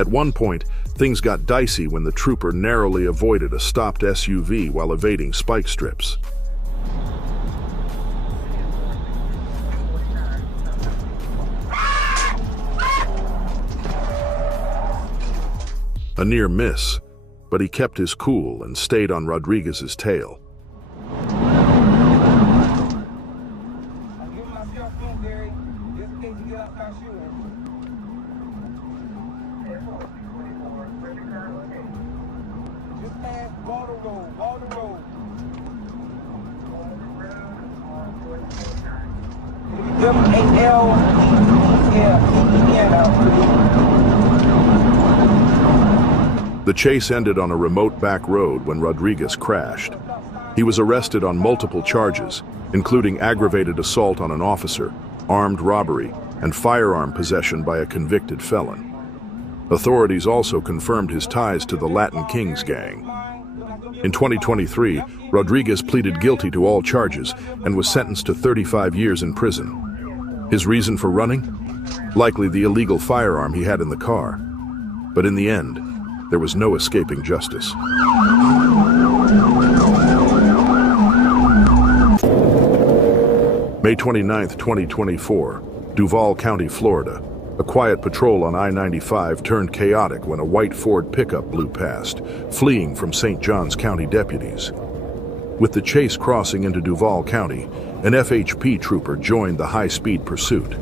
At one point, things got dicey when the trooper narrowly avoided a stopped SUV while evading spike strips. A near miss, but he kept his cool and stayed on Rodriguez's tail. The chase ended on a remote back road when Rodriguez crashed. He was arrested on multiple charges, including aggravated assault on an officer, armed robbery, and firearm possession by a convicted felon. Authorities also confirmed his ties to the Latin Kings gang. In 2023, Rodriguez pleaded guilty to all charges and was sentenced to 35 years in prison. His reason for running? Likely the illegal firearm he had in the car. But in the end, there was no escaping justice. May 29, 2024, Duval County, Florida. A quiet patrol on I-95 turned chaotic when a white Ford pickup blew past, fleeing from St. Johns County deputies. With the chase crossing into Duval County, an FHP trooper joined the high-speed pursuit.